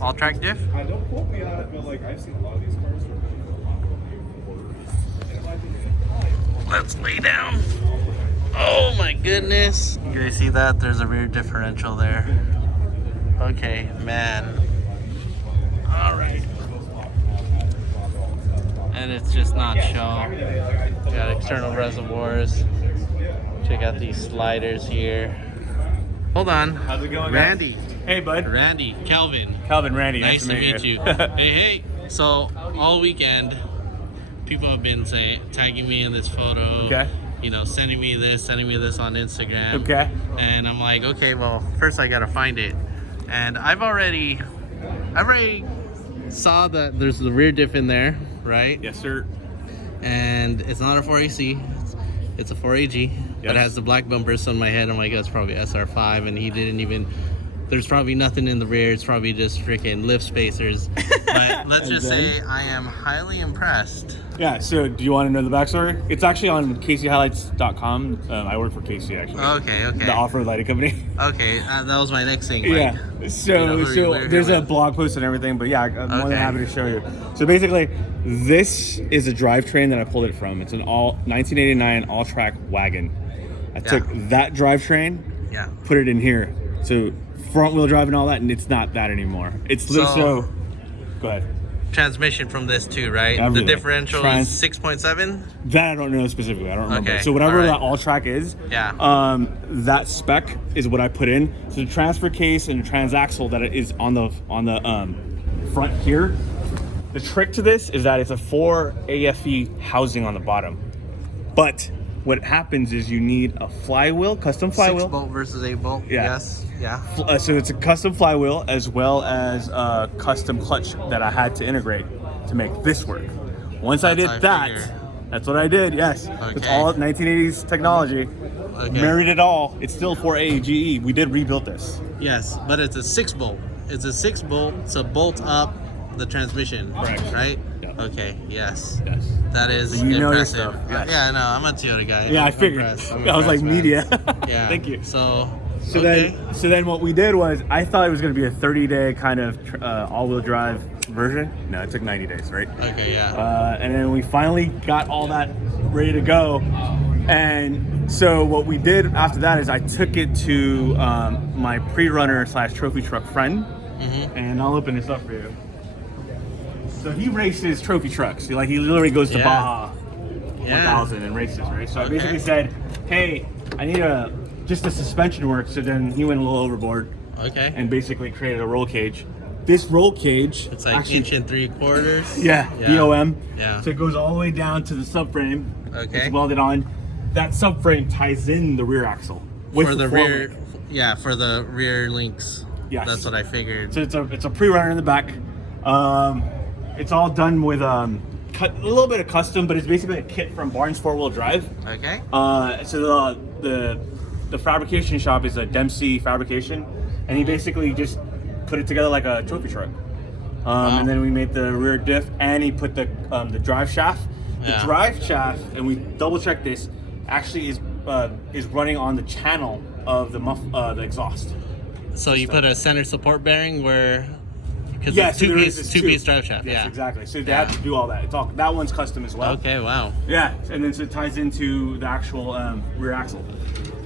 All-Trac diff? I don't quote me on it, but like I've seen a lot of these cars. Let's lay down. Oh my goodness. You guys see that? There's a rear differential there. Okay, man. All right. And it's just not shown. Got external reservoirs. Check out these sliders here. Hold on. How's it going, Randy. guys? Hey, bud. Randy. Calvin. Randy. Nice to meet you. Hey. So all weekend, people have been tagging me in this photo. Okay. You know, sending me this on Instagram. Okay. And I'm like, okay, well, first I gotta find it. And I've already saw that there's the rear diff in there, right? Yes, sir. And it's not a 4AC, it's a 4AG. But it has the black bumpers. So in my head, I'm like, that's probably SR5, and he didn't even. There's probably nothing in the rear. It's probably just freaking lift spacers. But let's just say I am highly impressed. Yeah, so do you want to know the backstory? It's actually on KCHilites.com. I work for KC, actually. Okay. The off-road lighting company. Okay, that was my next thing. Like, Yeah, so there's a blog post and everything, but yeah, I'm more than happy to show you. So basically, this is a drivetrain that I pulled it from. It's an 1989 All-Trac Wagon. I took that drivetrain, put it in here. So front wheel drive and all that, and it's not that anymore. It's so go ahead. Transmission from this too, right? Everything. The differential is 6.7. That I don't know specifically. I don't remember. Okay. So whatever that All-Trac is, that spec is what I put in. So the transfer case and the transaxle that is on the front here. The trick to this is that it's a 4 AFE housing on the bottom, but what happens is you need a flywheel, custom flywheel. 6 bolt versus 8 bolt. Yeah. Yes. Yeah. So it's a custom flywheel as well as a custom clutch that I had to integrate to make this work. Once I did that, that's what I did. Yes. Okay. It's all 1980s technology. Okay. Married it all. It's still for AEGE. We did rebuild this. Yes, but it's a 6 bolt. It's a 6 bolt to bolt up the transmission. Correct. Right? Yeah. Okay. Yes. Yes. That is so you impressive. Know your stuff. Yes. Yeah, no, I'm a Toyota guy. Yeah, I figured. I was like, man. Media. Yeah. Thank you. So then what we did was, I thought it was going to be a 30-day kind of all-wheel drive version. No, it took 90 days, right? Okay, yeah. And then we finally got all that ready to go. And so what we did after that is I took it to my pre-runner / trophy truck friend, and I'll open this up for you. So he races trophy trucks. He literally goes to Baja 1000 and races, right? So I basically said, hey, I need just the suspension work. So then he went a little overboard. Okay. And basically created a roll cage. This roll cage, it's like actually, 1 3/4. Yeah, BOM. Yeah. So it goes all the way down to the subframe. Okay. It's welded on. That subframe ties in the rear axle. For the rear, for the rear links. Yes. That's what I figured. So it's a pre-runner in the back. It's all done with a little bit of custom, but it's basically a kit from Barnes 4-wheel drive. Okay. So the fabrication shop is a Dempsey Fabrication, and he basically just put it together like a trophy truck. And then we made the rear diff, and he put the drive shaft. The drive shaft, and we double checked this, actually is running on the channel of the exhaust. So you put a center support bearing where. Because it's two-piece drive shaft. Yes, exactly. So they have to do all that. It's all that one's custom as well. Okay, wow. Yeah, and then so it ties into the actual rear axle.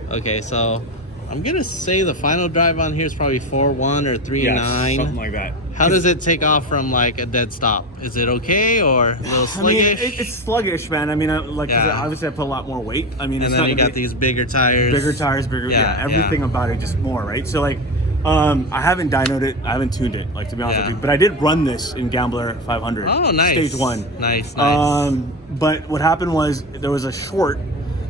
Okay, so I'm gonna say the final drive on here is probably 4.1 or 3.9. Something like that. How does it take off from like a dead stop? Is it okay or a little sluggish? I mean, it's sluggish, man. I mean, obviously I put a lot more weight. I mean, and then you got these bigger tires. Everything about it just more, right? So like. I haven't dynoed it. I haven't tuned it, like, to be honest with you. But I did run this in Gambler 500. Oh, nice. Stage 1. Nice. But what happened was there was a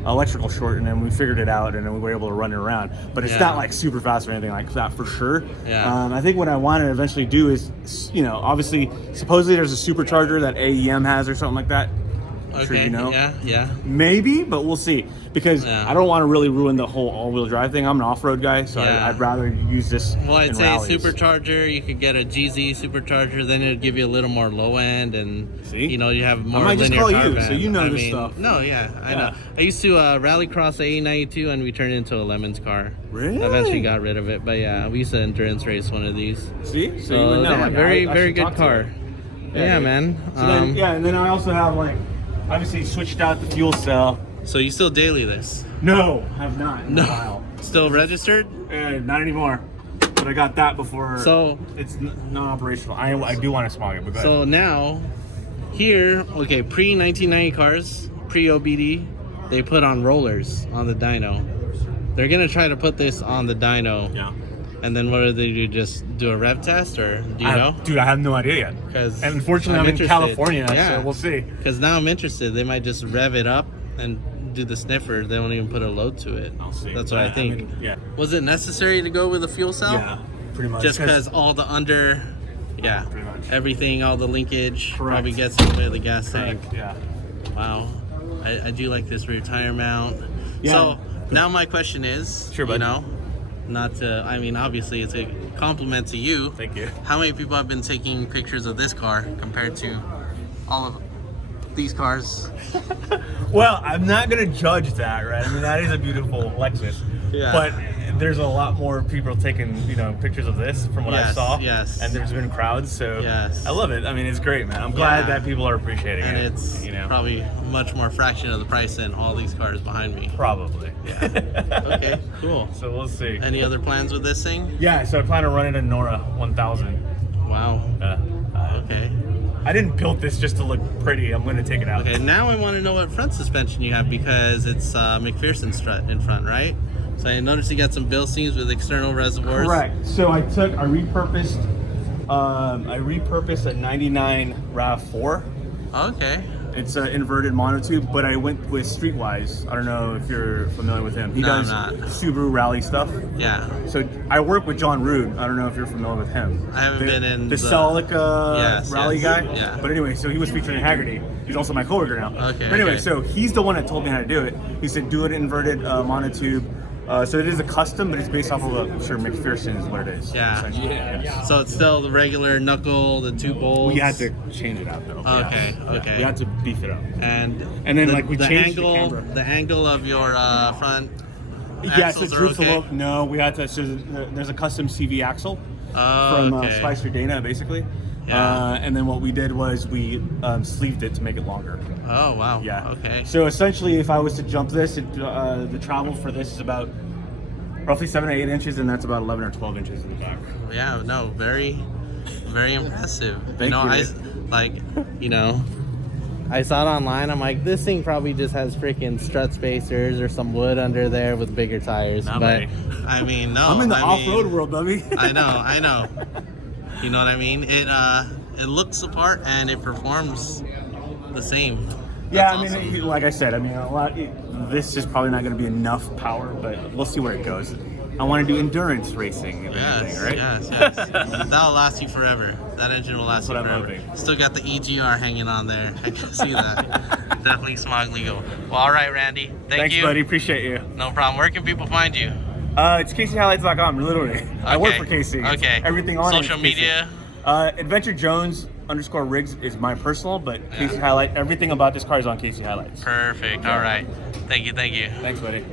electrical short, and then we figured it out, and then we were able to run it around. But it's not like super fast or anything like that for sure. Yeah. I think what I want to eventually do is, obviously, supposedly there's a supercharger that AEM has or something like that. I'm sure you know. Yeah. Maybe, but we'll see. Because Yeah. I don't want to really ruin the whole all-wheel drive thing. I'm an off-road guy, so Yeah. I'd rather use this Well, I'd in say rallies. supercharger. You could get a GZ supercharger. Then it'd give you a little more low end, and See? you know you have more. I might just linear call power you, band. so you know I this mean, stuff. No, I know. I used to rallycross AE92, and we turned it into a Lemons car. Really? Eventually got rid of it, but yeah, we used to endurance race one of these. See? So you So would know. yeah, Like, very I very should good talk to car. you. Yeah, dude. man. So then, and then I also have like, obviously switched out the fuel cell. So you still daily this? No, have not in a while. Still registered? Not anymore. But I got that before. So it's not operational. I do want to smog it, but go ahead. So now, here, okay, pre-1990 cars, pre-OBD, they put on rollers on the dyno. They're gonna try to put this on the dyno. Yeah. And then what do they do? Just do a rev test, or do you know? Dude, I have no idea yet. Because And unfortunately, I'm in interested. California, Yeah. so we'll see. Because now I'm interested. They might just rev it up and do the sniffer. They won't even put a load to it. I'll see. That's what I think. mean, yeah. Was it necessary to go with a fuel cell? Yeah, pretty much. Just because all the under, yeah, Pretty much. everything, all the linkage Correct. probably gets in the way of the gas tank. Yeah. Wow, I do like this rear tire mount. Yeah. So now my question is, Sure, bud. you know, not to, I mean, obviously it's a compliment to you. Thank you. How many people have been taking pictures of this car compared to all of these cars? Well, I'm not gonna judge that, right? I mean, that is a beautiful Lexus. Yeah. But there's a lot more people taking, pictures of this from what I Yes, saw. yes. And there's been crowds, so Yes. I love it. I mean, it's great, man. I'm glad Yeah. that people are appreciating And it. it's probably much more fraction of the price than all these cars behind me. Probably. Yeah. Okay, cool. So we'll see. Any other plans with this thing? Yeah, so I plan to run it in Nora 1000. Wow. Okay. I didn't build this just to look pretty. I'm going to take it out. Okay, now I want to know what front suspension you have, because it's McPherson strut in front, right? So I noticed you got some Bilsteins with external reservoirs. Correct. So I repurposed a 99 RAV4. Okay. It's an inverted monotube, but I went with Streetwise. I don't know if you're familiar with him. He No, does I'm not. Subaru rally stuff. Yeah. So I work with John Rood. I don't know if you're familiar with him. I haven't been in the the- Celica Yes, rally yes, guy. yeah. But anyway, so he was featured in Haggerty. He's also my coworker now. Okay, But anyway, okay. so he's the one that told me how to do it. He said do it inverted monotube. So it is a custom, but it's based off of McPherson is what it is. Yeah. essentially. Yeah. So it's still the regular knuckle, the two bolts. We had to change it out though. Okay, Yeah. okay. We had to beef it up. And then, the, like, we the changed the angle, camber. the angle of your front Yes, axles it are droops okay. a little. No, we had to. So there's a custom CV axle Oh, from okay. Spicer Dana, basically. Yeah. And then what we did was we sleeved it to make it longer. Oh wow. Yeah. Okay. So essentially, if I was to jump this, the travel for this is about roughly 7 to 8 inches, and that's about 11 or 12 inches in the back. Yeah. No. Very, very impressive. Thank you. I saw it online. I'm like, this thing probably just has freaking strut spacers or some wood under there with bigger tires. Not but many. I mean, no. I'm in the I off-road mean, world, baby. I know. You know what I mean? It looks the part and it performs the same. Yeah, That's I mean, awesome. like I said, this is probably not going to be enough power, but we'll see where it goes. I want to do endurance racing and everything, right? Yes. That'll last you forever. That engine will last That's you what I'm forever. hoping. Still got the EGR hanging on there. I can see that. Definitely smog legal. Well, all right, Randy. Thanks, you. buddy. Appreciate you. No problem. Where can people find you? It's KCHilites.com, literally. I work for KC. It's Okay. everything on it is Social KC. media. Adventure Jones _Riggs is my personal, but KC Hilite, everything about this car is on KC Hilites. Perfect. All right. Thank you. Thanks, buddy.